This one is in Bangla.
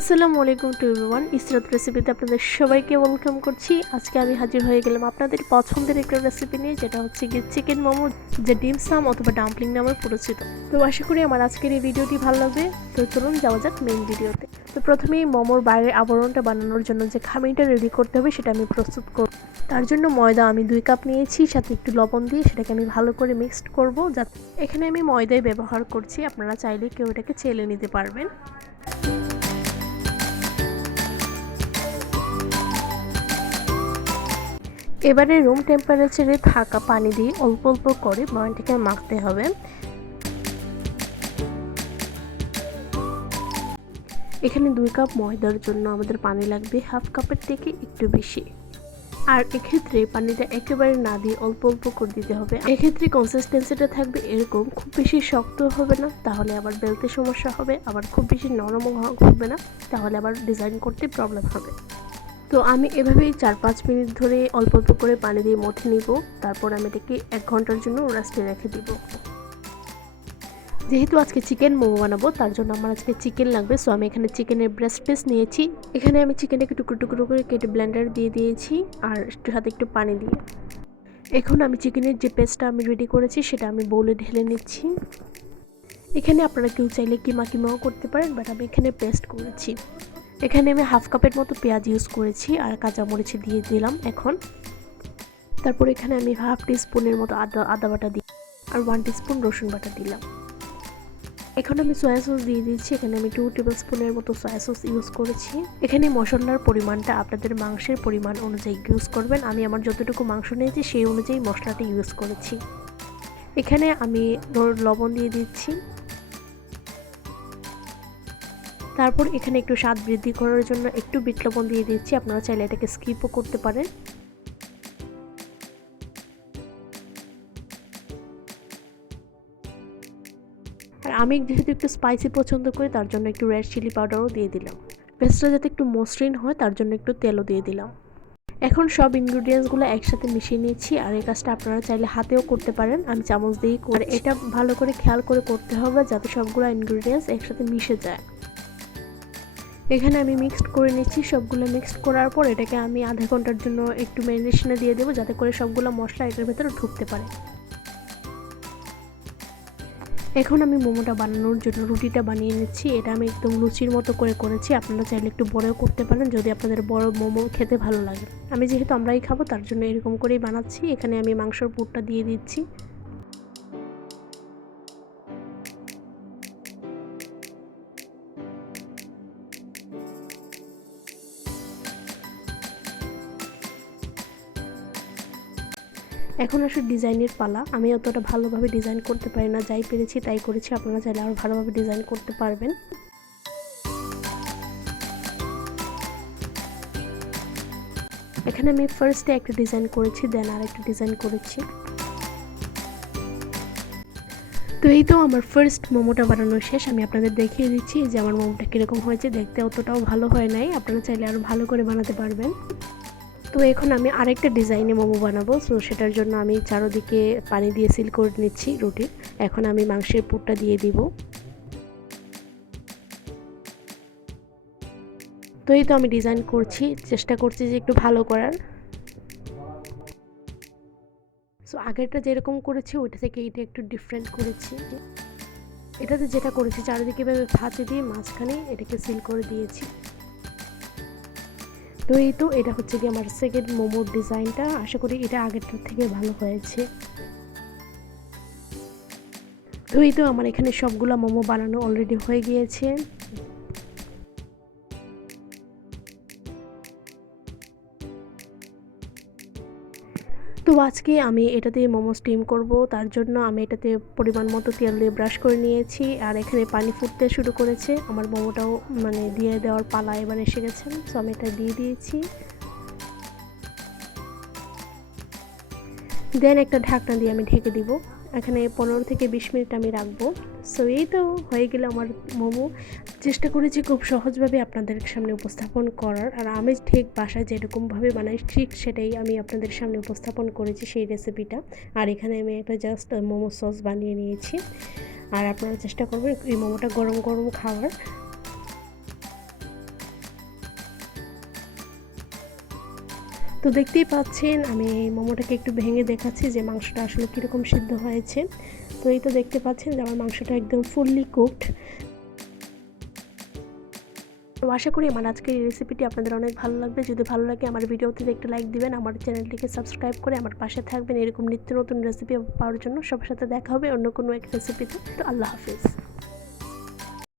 আসসালামু আলাইকুম টু এভরিওয়ান। ইসরাত রেসিপিতে আপনাদের সবাইকে ওয়েলকাম করছি। আজকে আমি হাজির হয়ে গেলাম আপনাদের পছন্দের একটা রেসিপি নিয়ে, যেটা হচ্ছে গিয়ে চিকেন মোমো, যে ডিমসাম অথবা ডাম্পলিং নামে পরিচিত। তো আশা করি আমার আজকের এই ভিডিওটি ভালো লাগবে। তো চলুন যাওয়া যাক মেইন ভিডিওতে। তো প্রথমেই মোমোর বাইরের আবরণটা বানানোর জন্য যে খামিটা রেডি করতে হবে সেটা আমি প্রস্তুত করব। তার জন্য ময়দা আমি 2 কাপ নিয়েছি, সাথে একটু লবণ দিয়ে সেটাকে আমি ভালো করে মিক্সড করব। যাতে এখানে আমি ময়দাই ব্যবহার করছি, আপনারা চাইলে কেউ এটাকে চেলে নিতে পারবেন। এবারে রুম টেম্পারেচারে থাকা পানি দিয়ে অল্প অল্প করে ময়দাটাকে মাখতে হবে। এখানে 2 কাপ ময়দার জন্য আমাদের পানি লাগবে হাফ কাপের থেকে একটু বেশি। আর এক্ষেত্রে পানিটা একেবারে না দিয়ে অল্প অল্প করে দিতে হবে। এক্ষেত্রে কনসিস্টেন্সিটা থাকবে এরকম, খুব বেশি শক্ত হবে না, তাহলে আবার বেলতে সমস্যা হবে, আবার খুব বেশি নরমও হবে না, তাহলে আবার ডিজাইন করতে প্রবলেম হবে। তো আমি এভাবেই 4-5 মিনিট ধরে অল্প অল্প করে পানি দিয়ে মথে নিব। তারপর আমি এটাকে 1 ঘন্টার জন্য রেস্টে রেখে দিব। যেহেতু আজকে চিকেন মোমো বানাবো, তার জন্য আমার আজকে চিকেন লাগবে। সো আমি এখানে চিকেনের ব্রেস্ট পিস নিয়েছি। এখানে আমি চিকেনটাকে টুকরো টুকরো করে কেটে ব্লেন্ডারে দিয়ে দিয়েছি, আর সাথে একটু পানি দিয়ে। এখন আমি চিকেনের যে পেস্টটা আমি রেডি করেছি সেটা আমি বোলে ঢেলে নিচ্ছি। এখানে আপনারা কেউ চাইলে কিমা কিমাও করতে পারেন, বাট আমি এখানে পেস্ট করেছি। এখানে আমি হাফ কাপের মতো পেঁয়াজ ইউজ করেছি, আর কাঁচামরিচ দিয়ে দিলাম এখন। তারপর এখানে আমি হাফ টিস্পুনের মতো আদা বাটা দিই, আর 1 টিস্পুন রসুন বাটা দিলাম। এখন আমি সয়া সস দিয়ে দিচ্ছি। এখানে আমি 2 টেবিল স্পুনের মতো সয়া সস ইউজ করেছি। এখানে মশলার পরিমাণটা আপনাদের মাংসের পরিমাণ অনুযায়ী ইউজ করবেন। আমি আমার যতটুকু মাংস নিয়েছি সেই অনুযায়ী মশলাটা ইউজ করেছি। এখানে আমি লবণ দিয়ে দিচ্ছি। তারপর এখানে একটু স্বাদ বৃদ্ধি করার জন্য একটু বিট লবণ দিয়ে দিচ্ছি। আপনারা চাইলে এটাকে স্কিপও করতে পারেন। আর আমি যেহেতু একটু স্পাইসি পছন্দ করি, তার জন্য একটু রেড চিলি পাউডারও দিয়ে দিলাম। পেস্টটা যাতে একটু মসৃণ হয় তার জন্য একটু তেলও দিয়ে দিলাম। এখন সব ইনগ্রিডিয়েন্টসগুলো একসাথে মিশিয়ে নিচ্ছি, আর এই কাজটা আপনারা চাইলে হাতেও করতে পারেন, আমি চামচ দিয়েই করে। এটা ভালো করে খেয়াল করে করতে হবে যাতে সবগুলো ইনগ্রিডিয়েন্টস একসাথে মিশে যায়। এখানে আমি মিক্সড করে নিচ্ছি। সবগুলো মিক্সড করার পর এটাকে আমি আধা ঘন্টার জন্য একটু ম্যারিনেশনে দিয়ে দেবো, যাতে করে সবগুলো মশলা এটার ভেতরে ঢুকতে পারে। এখন আমি মোমোটা বানানোর জন্য রুটিটা বানিয়ে নিচ্ছি। এটা আমি একদম লুচির মতো করে করেছি, আপনারা চাইলে একটু বড়ও করতে পারেন যদি আপনাদের বড় মোমো খেতে ভালো লাগে। আমি যেহেতু আমরাই খাবো তার জন্য এরকম করেই বানাচ্ছি। এখানে আমি মাংসের পুরটা দিয়ে দিচ্ছি। এখন আসলে ডিজাইনের পালা। আমি অতটা ভালোভাবে ডিজাইন করতে পারি না, যাই পেরেছি তাই করেছি। আপনারা চাইলে আরও ভালোভাবে ডিজাইন করতে পারবেন। এখানে আমি ফার্স্টে একটা ডিজাইন করেছি, দেন আর একটা ডিজাইন করেছি। তো এই তো আমার ফার্স্ট মোমোটা বানানো শেষ। আমি আপনাদের দেখিয়ে দিচ্ছি যে আমার মোমোটা কীরকম হয়েছে। দেখতে অতটাও ভালো হয় নাই, আপনারা চাইলে আরও ভালো করে বানাতে পারবেন। তো এখন আমি আরেকটা ডিজাইনে মোমো বানাবো। সো সেটার জন্য আমি চারদিকে পানি দিয়ে সিল করে নিচ্ছি রুটির। এখন আমি মাংসের পুরটা দিয়ে দিব। তো এই তো আমি ডিজাইন করছি, চেষ্টা করছি যে একটু ভালো করার। সো আগেরটা যেরকম করেছি ওইটা থেকে এটা একটু ডিফারেন্ট করেছি। এটাতে যেটা করেছি চারিদিকে এভাবে ফাঁচে দিয়ে মাঝখানে এটাকে সিল করে দিয়েছি। তো এই তো এটা হচ্ছে কি আমার সেকেন্ড মোমোর ডিজাইনটা। আশা করি এটা আগেরটার থেকে ভালো হয়েছে। তো এই তো আমার এখানে সবগুলা মোমো বানানো অলরেডি হয়ে গিয়েছে। তো আজকে আমি এটা দিয়ে মোমো স্টিম করব। তার জন্য আমি এটাতে পরিমাণ মতো তেল দিয়ে ব্রাশ করে নিয়েছি, আর এখানে পানি ফুটতে শুরু করেছে। আমার মোমোটাও দিয়ে দেওয়ার পালা এবার এসে গেছে। সো আমি এটা দিয়ে দিয়েছি। দেন একটা ঢাকনা দিয়ে আমি ঢেকে দিব। এখানে 15 থেকে 20 মিনিট আমি রাখবো। সো এই তো হয়ে গেল আমার মোমো। চেষ্টা করেছি খুব সহজভাবে আপনাদের সামনে উপস্থাপন করার, আর আমি ঠিক বাসায় যেরকমভাবে বানাই ঠিক সেটাই আমি আপনাদের সামনে উপস্থাপন করেছি সেই রেসিপিটা। আর এখানে আমি একটা জাস্ট মোমো সস বানিয়ে নিয়েছি। আর আপনারা চেষ্টা করবেন এই মোমোটা গরম গরম খাওয়ার। তো দেখতেই পাচ্ছেন আমি মোমোটাকে একটু ভেঙে দেখাচ্ছি যে মাংসটা আসলে কীরকম সিদ্ধ হয়েছে। তো এই তো দেখতে পাচ্ছেন যে আমার মাংসটা একদম ফুললি কুকড। তো আশা করি আমার আজকের এই রেসিপিটি আপনাদের অনেক ভালো লাগবে। যদি ভালো লাগে আমার ভিডিওতে একটা লাইক দিবেন, আমার চ্যানেলটিকে সাবস্ক্রাইব করে আমার পাশে থাকবেন এরকম নিত্য নতুন রেসিপি পাওয়ার জন্য। সবার সাথে দেখা হবে অন্য কোনো এক রেসিপিতে। তো আল্লাহ হাফিজ।